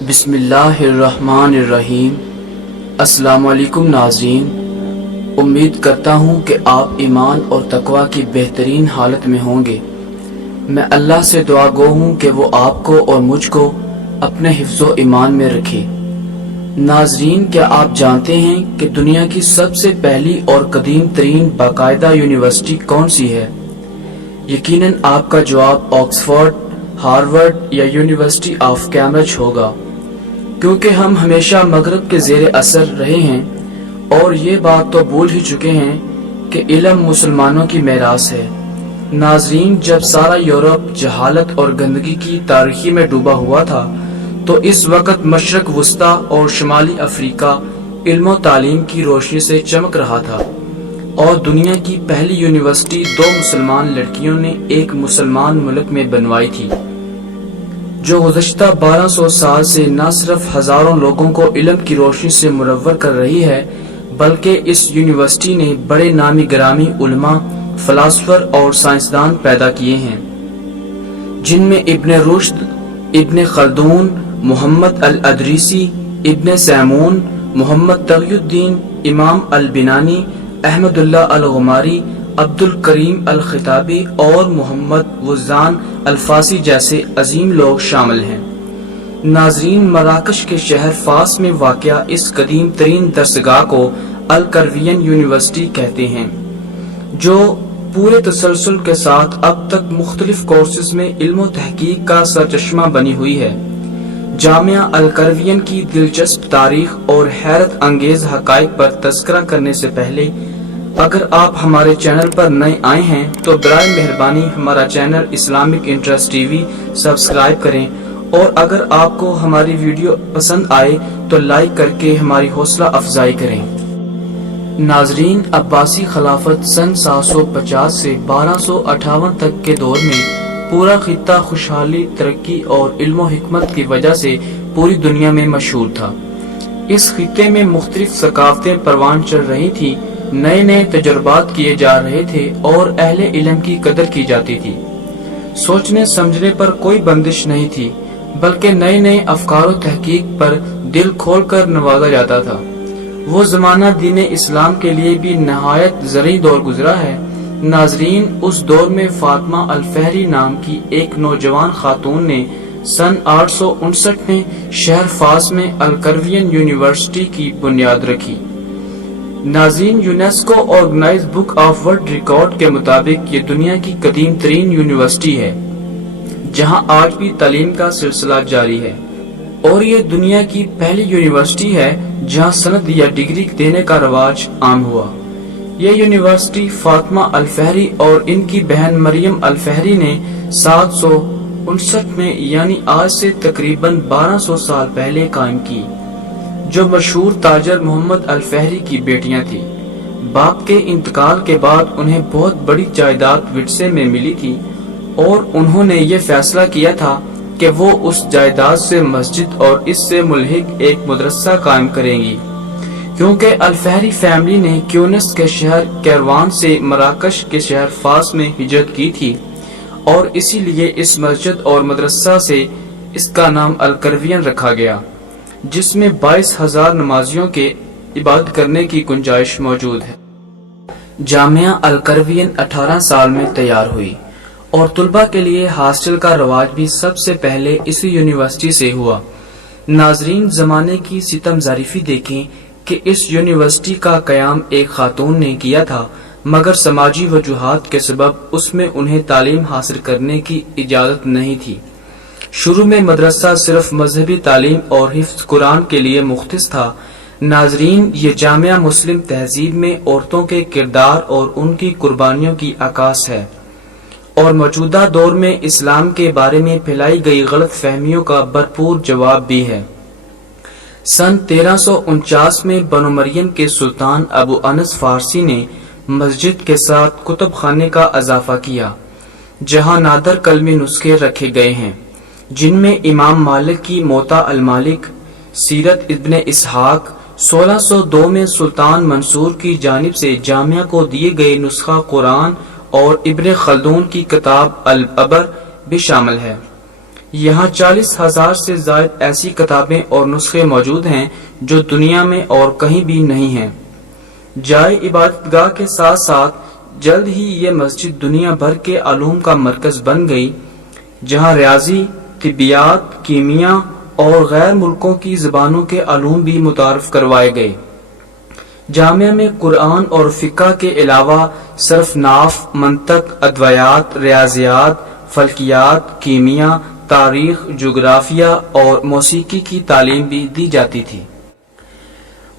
بسم اللہ الرحمن الرحیم۔ السلام علیکم ناظرین، امید کرتا ہوں کہ آپ ایمان اور تقوی کی بہترین حالت میں ہوں گے۔ میں اللہ سے دعا گو ہوں کہ وہ آپ کو اور مجھ کو اپنے حفظ و ایمان میں رکھے۔ ناظرین، کیا آپ جانتے ہیں کہ دنیا کی سب سے پہلی اور قدیم ترین باقاعدہ یونیورسٹی کون سی ہے؟ یقیناً آپ کا جواب آکسفورڈ، ہارورڈ یا یونیورسٹی آف کیمبرج ہوگا، کیونکہ ہم ہمیشہ مغرب کے زیر اثر رہے ہیں اور یہ بات تو بھول ہی چکے ہیں کہ علم مسلمانوں کی میراث ہے۔ ناظرین، جب سارا یورپ جہالت اور گندگی کی تاریکی میں ڈوبا ہوا تھا تو اس وقت مشرق وسطیٰ اور شمالی افریقہ علم و تعلیم کی روشنی سے چمک رہا تھا، اور دنیا کی پہلی یونیورسٹی 2 مسلمان لڑکیوں نے ایک مسلمان ملک میں بنوائی تھی، جو گزشتہ 1200 سال سے نہ صرف ہزاروں لوگوں کو علم کی روشنی سے منور کر رہی ہے، بلکہ اس یونیورسٹی نے بڑے نامی گرامی علماء، فلاسفر اور سائنسدان پیدا کیے ہیں، جن میں ابن رشد، ابن خلدون، محمد الادریسی، ابن سیمون، محمد تقی الدین، امام البنانی، احمد اللہ الغماری، عبد الکریم الخطابی اور محمد وزان الفاسی جیسے عظیم لوگ شامل ہیں۔ ناظرین، مراکش کے شہر فاس میں واقع اس قدیم ترین درسگاہ کو القروین یونیورسٹی کہتے ہیں، جو پورے تسلسل کے ساتھ اب تک مختلف کورسز میں علم و تحقیق کا سرچشمہ بنی ہوئی ہے۔ جامعہ القروین کی دلچسپ تاریخ اور حیرت انگیز حقائق پر تذکرہ کرنے سے پہلے، اگر آپ ہمارے چینل پر نئے آئے ہیں تو برائے مہربانی ہمارا channel Islamic interest T V subscribe کریں، اور اگر آپ کو ہماری ویڈیو پسند آئے تو لائک کر کے ہماری حوصلہ افزائی کریں۔ ناظرین، عباسی خلافت سن 750 سے 1258 تک کے دور میں پورا خطہ خوشحالی، ترقی اور علم و حکمت کی وجہ سے پوری دنیا میں مشہور تھا۔ اس خطے میں مختلف ثقافتیں پروان چڑھ رہی تھیں، نئے نئے تجربات کیے جا رہے تھے اور اہل علم کی قدر کی جاتی تھی۔ سوچنے سمجھنے پر کوئی بندش نہیں تھی، بلکہ نئے نئے افکار و تحقیق پر دل کھول کر نوازا جاتا تھا۔ وہ زمانہ دین اسلام کے لیے بھی نہایت زرعی دور گزرا ہے۔ ناظرین، اس دور میں فاطمہ الفہری نام کی ایک نوجوان خاتون نے سن 859 میں شہر فاس میں القروین یونیورسٹی کی بنیاد رکھی۔ ناظرین، UNESCO organise book of world record کے مطابق یہ دنیا کی قدیم ترین یونیورسٹی ہے، جہاں آج بھی تعلیم کا سلسلہ جاری ہے، اور یہ دنیا کی پہلی یونیورسٹی ہے جہاں سند یا ڈگری دینے کا رواج عام ہوا۔ یہ یونیورسٹی فاطمہ الفہری اور ان کی بہن مریم الفہری نے 759 میں، یعنی آج سے تقریباً 1200 سال پہلے قائم کی، جو مشہور تاجر محمد الفہری کی بیٹیاں تھیں۔ باپ کے انتقال کے بعد انہیں بہت بڑی جائیداد ورثے میں ملی تھی، اور انہوں نے یہ فیصلہ کیا تھا کہ وہ اس جائیداد سے مسجد اور اس سے ملحق ایک مدرسہ قائم کریں گی، کیونکہ الفہری فیملی نے کیونس کے شہر کیروان سے مراکش کے شہر فاس میں ہجرت کی تھی، اور اسی لیے اس مسجد اور مدرسہ سے اس کا نام القروین رکھا گیا، جس میں 22,000 نمازیوں کے عبادت کرنے کی گنجائش موجود ہے۔ جامعہ القروین 18 سال میں تیار ہوئی، اور طلباء کے لیے ہاسٹل کا رواج بھی سب سے پہلے اسی یونیورسٹی سے ہوا۔ ناظرین، زمانے کی ستم ظریفی دیکھیں کہ اس یونیورسٹی کا قیام ایک خاتون نے کیا تھا، مگر سماجی وجوہات کے سبب اس میں انہیں تعلیم حاصل کرنے کی اجازت نہیں تھی۔ شروع میں مدرسہ صرف مذہبی تعلیم اور حفظ قرآن کے لیے مختص تھا۔ ناظرین، یہ جامعہ مسلم تہذیب میں عورتوں کے کردار اور ان کی قربانیوں کی عکاس ہے، اور موجودہ دور میں اسلام کے بارے میں پھیلائی گئی غلط فہمیوں کا بھرپور جواب بھی ہے۔ سن 1349 میں بنو مریم کے سلطان ابو انس فارسی نے مسجد کے ساتھ کتب خانے کا اضافہ کیا، جہاں نادر کلمی نسخے رکھے گئے ہیں، جن میں امام مالک کی موطا المالک، سیرت ابن اسحاق، 1602 میں سلطان منصور کی جانب سے جامعہ کو دیے گئے نسخہ قرآن اور ابن خلدون کی کتاب العبر بھی شامل ہے۔ یہاں 40,000 سے زائد ایسی کتابیں اور نسخے موجود ہیں جو دنیا میں اور کہیں بھی نہیں ہیں۔ جائے عبادت گاہ کے ساتھ ساتھ جلد ہی یہ مسجد دنیا بھر کے علوم کا مرکز بن گئی، جہاں ریاضی، طبیات، کیمیا اور غیر ملکوں کی زبانوں کے علوم بھی متعارف کروائے گئے۔ جامعہ میں قرآن اور فقہ کے علاوہ صرف نحو، منطق، ادویات، ریاضیات، فلکیات، کیمیا، تاریخ، جغرافیہ اور موسیقی کی تعلیم بھی دی جاتی تھی۔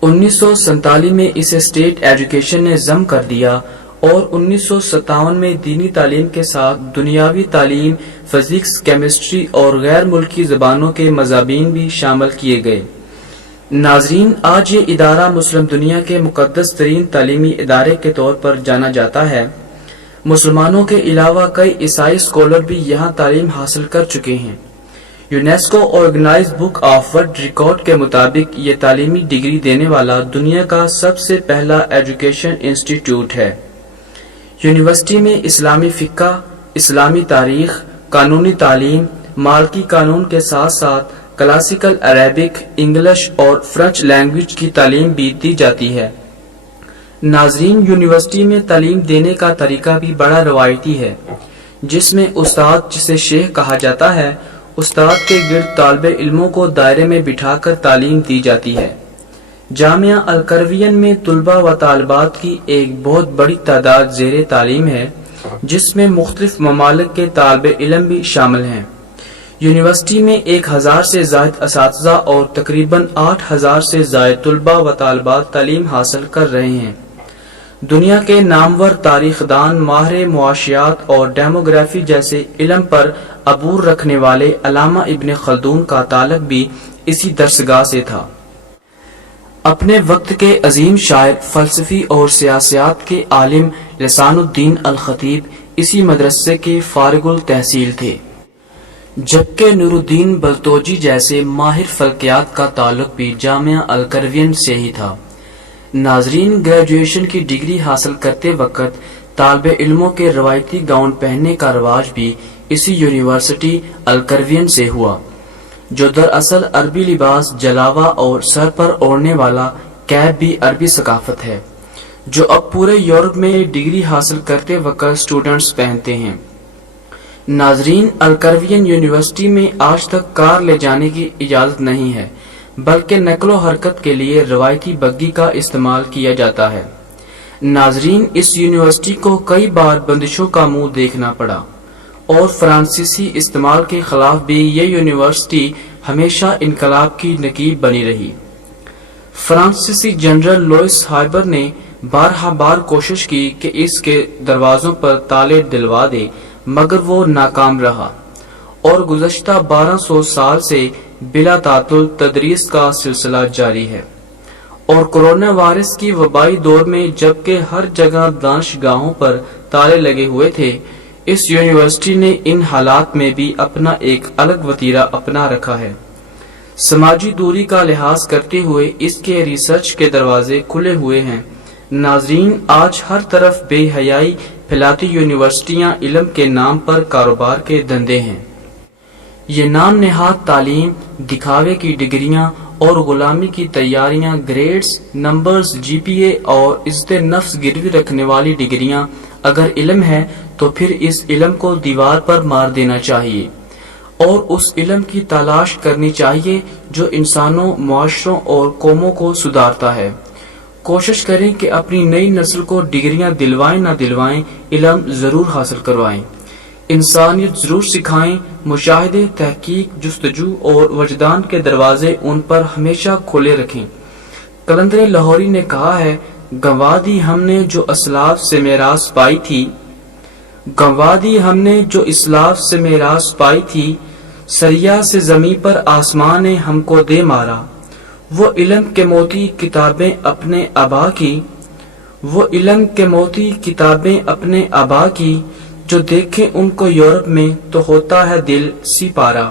1947 میں اسے اسٹیٹ ایجوکیشن نے ضم کر دیا اور 1957 میں دینی تعلیم کے ساتھ دنیاوی تعلیم، فزکس، کیمسٹری اور غیر ملکی زبانوں کے مضامین بھی شامل کیے گئے۔ ناظرین، آج یہ ادارہ مسلم دنیا کے مقدس ترین تعلیمی ادارے کے طور پر جانا جاتا ہے۔ مسلمانوں کے علاوہ کئی عیسائی اسکالر بھی یہاں تعلیم حاصل کر چکے ہیں۔ UNESCO organise book of world record کے مطابق یہ تعلیمی ڈگری دینے والا دنیا کا سب سے پہلا ایجوکیشن انسٹیٹیوٹ ہے۔ یونیورسٹی میں اسلامی فقہ، اسلامی تاریخ، قانونی تعلیم، مالکی قانون کے ساتھ ساتھ کلاسیکل عربک، انگلش اور فرینچ لینگویج کی تعلیم بھی دی جاتی ہے۔ ناظرین، یونیورسٹی میں تعلیم دینے کا طریقہ بھی بڑا روایتی ہے، جس میں استاد، جسے شیخ کہا جاتا ہے، استاد کے گرد طالب علموں کو دائرے میں بٹھا کر تعلیم دی جاتی ہے۔ جامعہ القروین میں طلباء و طالبات کی ایک بہت بڑی تعداد زیر تعلیم ہے، جس میں مختلف ممالک کے طالب علم بھی شامل ہیں۔ یونیورسٹی میں 1000 سے زائد اساتذہ اور تقریباً 8000 سے زائد طلباء و طالبات تعلیم حاصل کر رہے ہیں۔ دنیا کے نامور تاریخ دان، ماہر معاشیات اور ڈیموگرافی جیسے علم پر عبور رکھنے والے علامہ ابن خلدون کا تعلق بھی اسی درسگاہ سے تھا۔ اپنے وقت کے عظیم شاعر، فلسفی اور سیاسیات کے عالم لسان الدین الخطیب اسی مدرسے کے فارغ التحصیل تھے، جبکہ نور الدین بلتوجی جیسے ماہر فلکیات کا تعلق بھی جامعہ القروین سے ہی تھا۔ ناظرین، گریجویشن کی ڈگری حاصل کرتے وقت طالب علموں کے روایتی گاؤن پہننے کا رواج بھی اسی یونیورسٹی القروین سے ہوا، جو دراصل عربی لباس جلاوہ اور سر پر اوڑھنے والا کیپ بھی عربی ثقافت ہے، جو اب پورے یورپ میں ڈگری حاصل کرتے وقت اسٹوڈنٹس پہنتے ہیں۔ ناظرین، القروین یونیورسٹی میں آج تک کار لے جانے کی اجازت نہیں ہے، بلکہ نقل و حرکت کے لیے روایتی بگی کا استعمال کیا جاتا ہے۔ ناظرین، اس یونیورسٹی کو کئی بار بندشوں کا منہ دیکھنا پڑا اور فرانسیسی استعمال کے خلاف بھی یہ یونیورسٹی ہمیشہ انقلاب کی نقیب بنی رہی۔ فرانسیسی جنرل لوئس ہائبر نے بارہا بار کوشش کی کہ اس کے دروازوں پر تالے دلوا دے، مگر وہ ناکام رہا اور گزشتہ 1200 سال سے بلا تعطل تدریس کا سلسلہ جاری ہے۔ اور کرونا وائرس کی وبائی دور میں جبکہ ہر جگہ دانشگاہوں پر تالے لگے ہوئے تھے، اس یونیورسٹی نے ان حالات میں بھی اپنا ایک الگ وتیرہ اپنا رکھا ہے۔ سماجی دوری کا لحاظ کرتے ہوئے اس کے ریسرچ کے دروازے کھلے ہوئے ہیں۔ ناظرین، آج ہر طرف بے حیائی پھیلاتی یونیورسٹیاں علم کے نام پر کاروبار کے دھندے ہیں۔ یہ نام نہاد تعلیم، دکھاوے کی ڈگریاں اور غلامی کی تیاریاں، گریڈز، نمبرز، جی پی اے اور عزت نفس گروی رکھنے والی ڈگریاں اگر علم ہے تو پھر اس علم کو دیوار پر مار دینا چاہیے اور اس علم کی تلاش کرنی چاہیے جو انسانوں، معاشروں اور قوموں کو سدھارتا ہے۔ کوشش کریں کہ اپنی نئی نسل کو ڈگریاں دلوائیں نہ دلوائیں، علم ضرور حاصل کروائیں، انسانیت ضرور سکھائیں، مشاہدے، تحقیق، جستجو اور وجدان کے دروازے ان پر ہمیشہ کھلے رکھیں۔ قلندر لاہوری نے کہا ہے، گنوا دی ہم نے جو اسلاف سے میراث پائی تھی، گنوا دی ہم نے جو اسلاف سے میراث پائی تھی، سریا سے زمیں پر آسمان نے ہم کو دے مارا، وہ علم کے موتی کتابیں اپنے آبا کی، وہ علم کے موتی کتابیں اپنے آبا کی، جو دیکھیں ان کو یورپ میں تو ہوتا ہے دل سی پارا۔